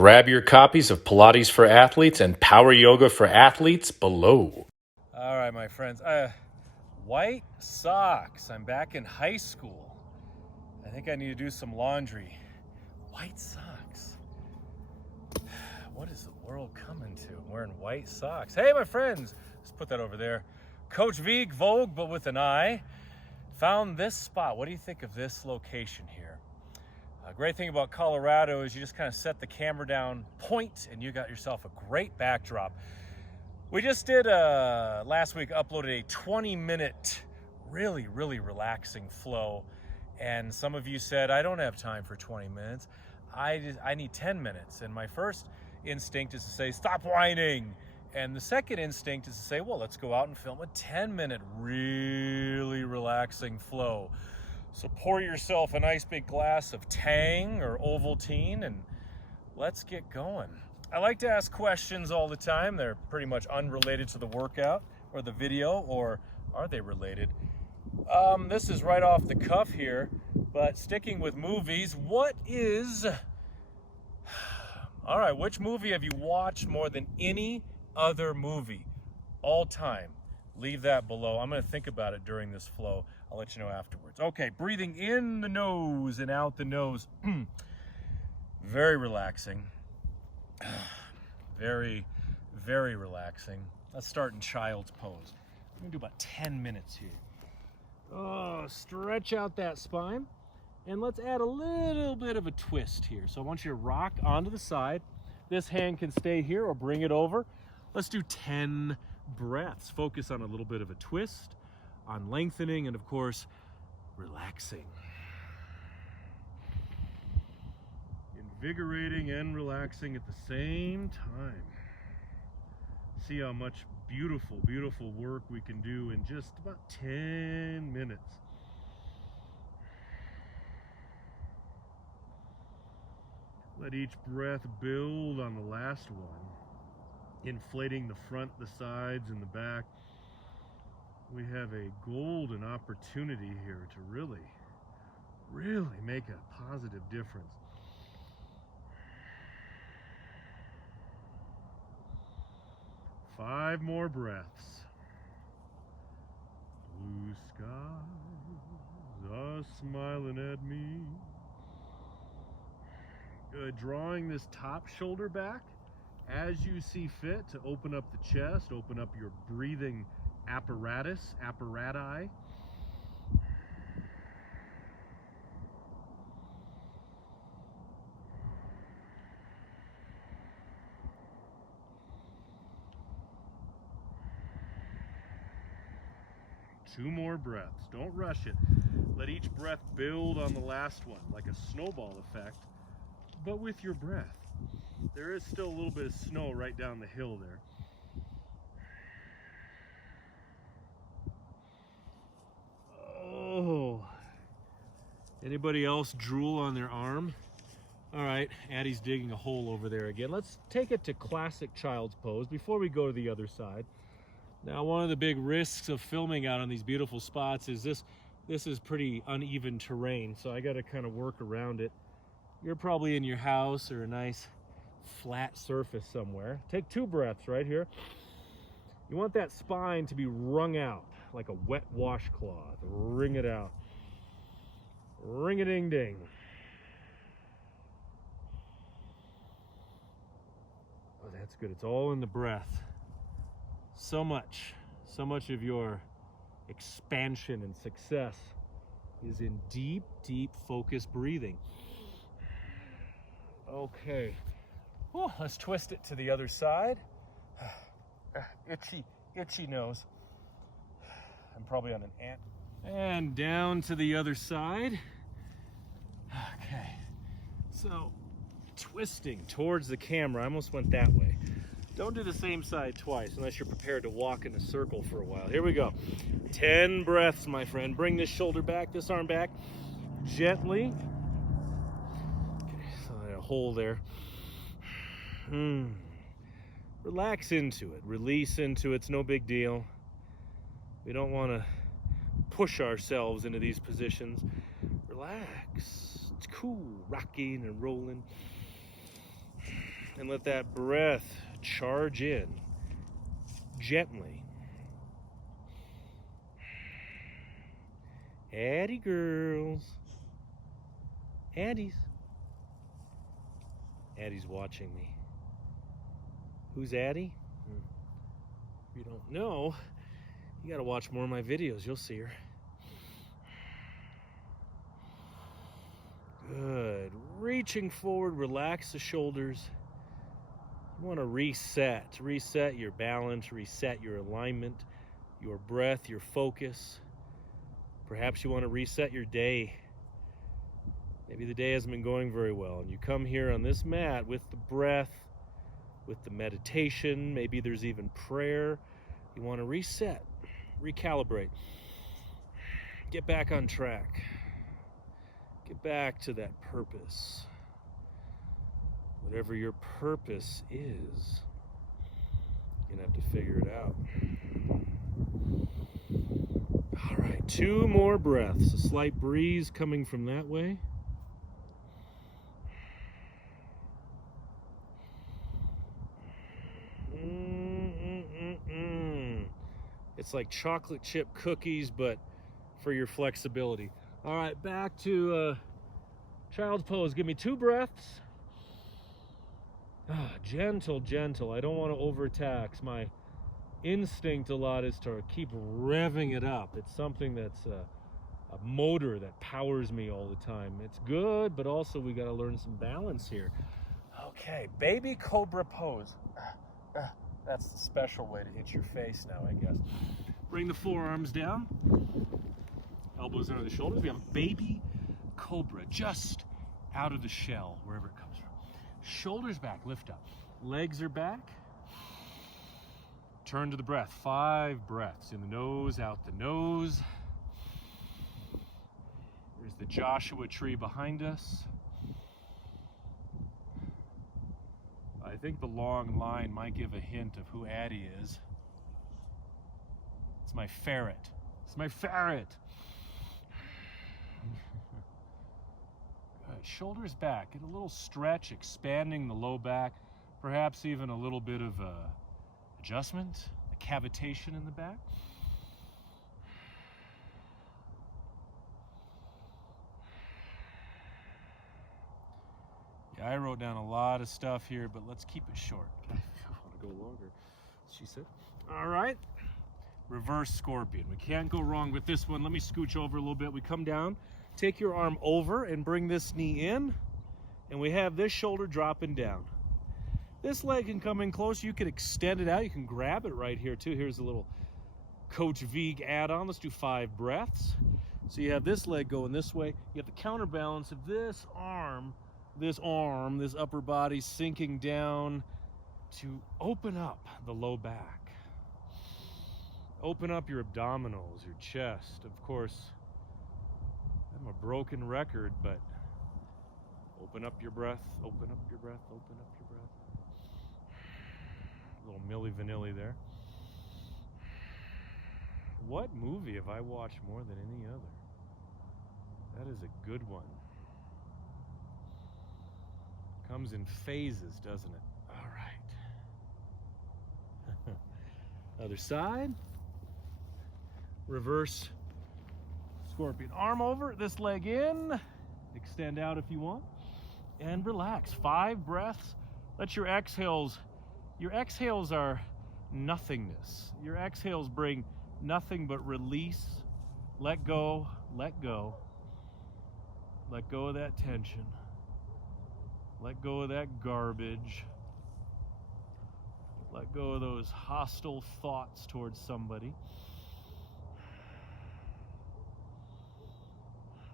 Grab your copies of Pilates for Athletes and Power Yoga for Athletes below. All right, my friends. White socks. I'm back in high school. I think I need to do some laundry. White socks. What is the world coming to? I'm wearing white socks. Hey, my friends. Let's put that over there. Coach Vigue, Vogue, but with an I, found this spot. What do you think of this location here? A great thing about Colorado is you just kind of set the camera down, point, and you got yourself a great backdrop. We just did, last week, uploaded a 20-minute, really, really relaxing flow. And some of you said, I don't have time for 20 minutes. I need 10 minutes. And my first instinct is to say, stop whining. And the second instinct is to say, well, let's go out and film a 10-minute, really relaxing flow. So pour yourself a nice big glass of Tang or Ovaltine and let's get going. I like to ask questions all the time. They're pretty much unrelated to the workout or the video, or are they related? This is right off the cuff here, but sticking with movies, all right, which movie have you watched more than any other movie all time? Leave that below. I'm going to think about it during this flow. I'll let you know afterwards. Okay, breathing in the nose and out the nose. Very relaxing. Very, very relaxing. Let's start in child's pose. I'm going to do about 10 minutes here. Oh, stretch out that spine. And let's add a little bit of a twist here. So I want you to rock onto the side. This hand can stay here or bring it over. Let's do 10 breaths. Focus on a little bit of a twist, on lengthening, and of course, relaxing. Invigorating and relaxing at the same time. See how much beautiful, beautiful work we can do in just about 10 minutes. Let each breath build on the last one, inflating the front, the sides, and the back. We have a golden opportunity here to really, really make a positive difference. Five more breaths. Blue skies are smiling at me. Good. Drawing this top shoulder back as you see fit to open up the chest, open up your breathing apparati. Two more breaths. Don't rush it. Let each breath build on the last one, like a snowball effect, but with your breath. There is still a little bit of snow right down the hill there. Oh. Anybody else drool on their arm? All right, Addie's digging a hole over there again. Let's take it to classic child's pose before we go to the other side. Now, one of the big risks of filming out on these beautiful spots is this is pretty uneven terrain, so I got to kind of work around it. You're probably in your house or a nice flat surface somewhere. Take 2 breaths right here. You want that spine to be wrung out like a wet washcloth. Wring it out. Ring-a-ding-ding. Oh, that's good. It's all in the breath. So much of your expansion and success is in deep, deep focused breathing. Okay. Oh, let's twist it to the other side. Itchy nose. I'm probably on an ant. And down to the other side. Okay. So, twisting towards the camera. I almost went that way. Don't do the same side twice unless you're prepared to walk in a circle for a while. Here we go. 10 breaths, my friend. Bring this shoulder back, this arm back. Gently. Okay, so a hole there. Relax into it. Release into it. It's no big deal. We don't want to push ourselves into these positions. Relax. It's cool. Rocking and rolling. and let that breath charge in gently. Addie girls. Addie's. Addie's watching me. Who's Addie? If you don't know, you gotta watch more of my videos. You'll see her. Good. Reaching forward, relax the shoulders. You want to reset your balance, reset your alignment, your breath, your focus. Perhaps you want to reset your day. Maybe the day hasn't been going very well, and you come here on this mat with the breath, with the meditation. Maybe there's even prayer. You want to reset, recalibrate, get back on track, get back to that purpose. Whatever your purpose is, you're gonna have to figure it out. All right, 2 more breaths. A slight breeze coming from that way. It's like chocolate chip cookies, but for your flexibility. All right, back to child's pose. Give me 2 breaths. Gentle, gentle. I don't want to overtax. My instinct a lot is to keep revving it up. It's something that's a motor that powers me all the time. It's good, but also we got to learn some balance here. Okay, baby cobra pose. That's the special way to hit your face now, I guess. Bring the forearms down. Elbows under the shoulders. We have baby cobra, just out of the shell, wherever it comes from. Shoulders back, lift up. Legs are back. Turn to the breath. 5 breaths. In the nose, out the nose. There's the Joshua tree behind us. I think the long line might give a hint of who Addie is. It's my ferret. It's my ferret. Good. Shoulders back. Get a little stretch, expanding the low back. Perhaps even a little bit of adjustment, a cavitation in the back. Yeah, I wrote down a lot of stuff here, but let's keep it short. I want to go longer, she said. All right. Reverse scorpion. We can't go wrong with this one. Let me scooch over a little bit. We come down, take your arm over and bring this knee in, and we have this shoulder dropping down. This leg can come in close. You can extend it out. You can grab it right here too. Here's a little Coach Vigue add-on. Let's do 5 breaths. So you have this leg going this way. You have the counterbalance of this arm, this upper body sinking down to open up the low back. Open up your abdominals, your chest. Of course, I'm a broken record, but open up your breath, open up your breath, open up your breath. A little Milli Vanilli there. What movie have I watched more than any other? That is a good one. Comes in phases, doesn't it? All right. Other side. Reverse scorpion. Arm over, this leg in. Extend out if you want. And relax. 5 breaths. Let your exhales are nothingness. Your exhales bring nothing but release. Let go, let go. Let go of that tension. Let go of that garbage. Let go of those hostile thoughts towards somebody.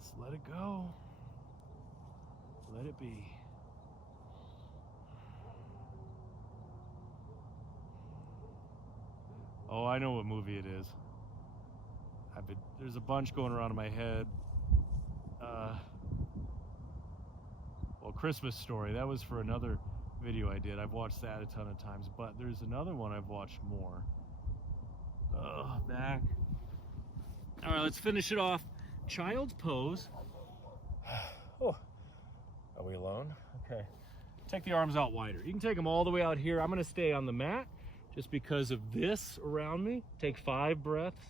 Just let it go. Let it be. Oh, I know what movie it is. There's a bunch going around in my head. Well, Christmas Story. That was for another video I did. I've watched that a ton of times, but there's another one I've watched more. Back. All right, let's finish it off. Child's pose. Oh, are we alone? Okay. take the arms out wider. You can take them all the way out here. I'm gonna stay on the mat just because of this around me. Take 5 breaths.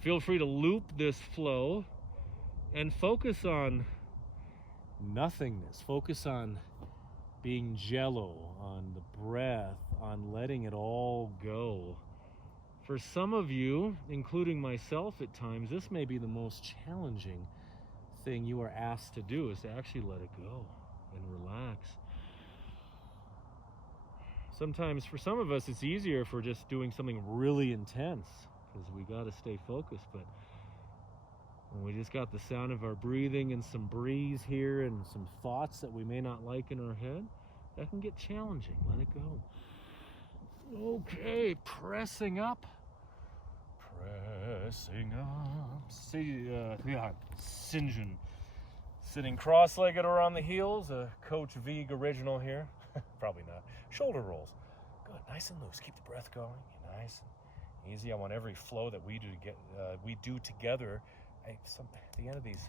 Feel free to loop this flow and focus on nothingness. Focus on being jello, on the breath, on letting it all go. For some of you, including myself at times, this may be the most challenging thing you are asked to do, is to actually let it go and relax. Sometimes for some of us it's easier if we're just doing something really intense because we got to stay focused, but when we just got the sound of our breathing and some breeze here and some thoughts that we may not like in our head, that can get challenging. Let it go. Okay, pressing up. Pressing up. See, Sinjin. Sitting cross-legged or on the heels. A Coach Vigue original here. Probably not. Shoulder rolls. Good, nice and loose. Keep the breath going. Nice and easy. I want every flow that we do together. At the end of these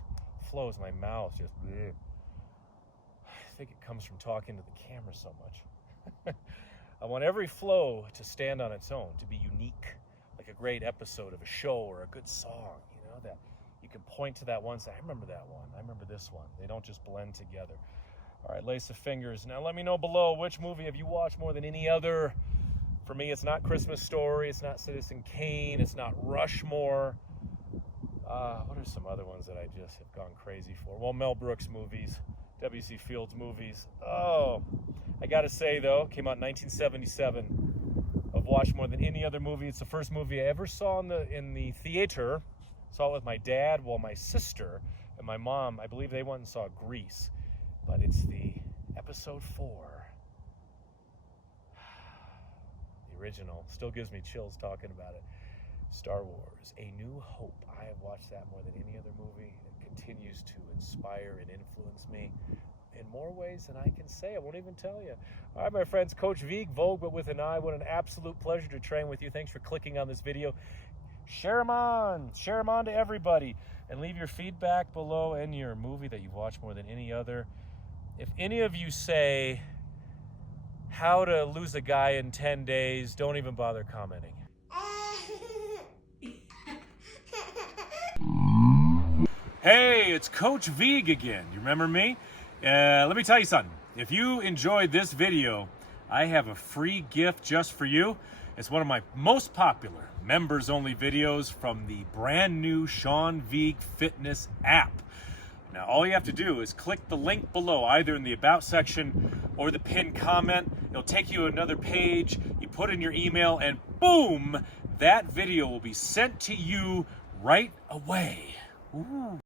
flows, my mouth just. Bleh. I think it comes from talking to the camera so much. I want every flow to stand on its own, to be unique, like a great episode of a show or a good song, you know, that you can point to that one and say, I remember that one, I remember this one. They don't just blend together. All right, lace of fingers. Now let me know below, which movie have you watched more than any other? For me, it's not Christmas Story, it's not Citizen Kane, it's not Rushmore. What are some other ones that I just have gone crazy for? Well, Mel Brooks movies, W.C. Fields movies. Oh, I gotta say though, came out in 1977. I've watched more than any other movie. It's the first movie I ever saw in the theater. Saw it with my dad, well, my sister and my mom. I believe they went and saw Grease, but it's the episode 4. The original. Still gives me chills talking about it. Star Wars, A New Hope. I have watched that more than any other movie. It continues to inspire and influence me in more ways than I can say. I won't even tell you. All right, my friends, Coach Vigue, Vogue, but with an I. What an absolute pleasure to train with you. Thanks for clicking on this video. Share them on to everybody, and leave your feedback below and your movie that you've watched more than any other. If any of you say how to lose a guy in 10 days, don't even bother commenting. Hey, it's Coach Vigue again. You remember me? Let me tell you something. If you enjoyed this video, I have a free gift just for you. It's one of my most popular members-only videos from the brand new Sean Vigue Fitness app. Now, all you have to do is click the link below, either in the About section or the pinned comment. It'll take you to another page. You put in your email, and boom, that video will be sent to you right away. Ooh.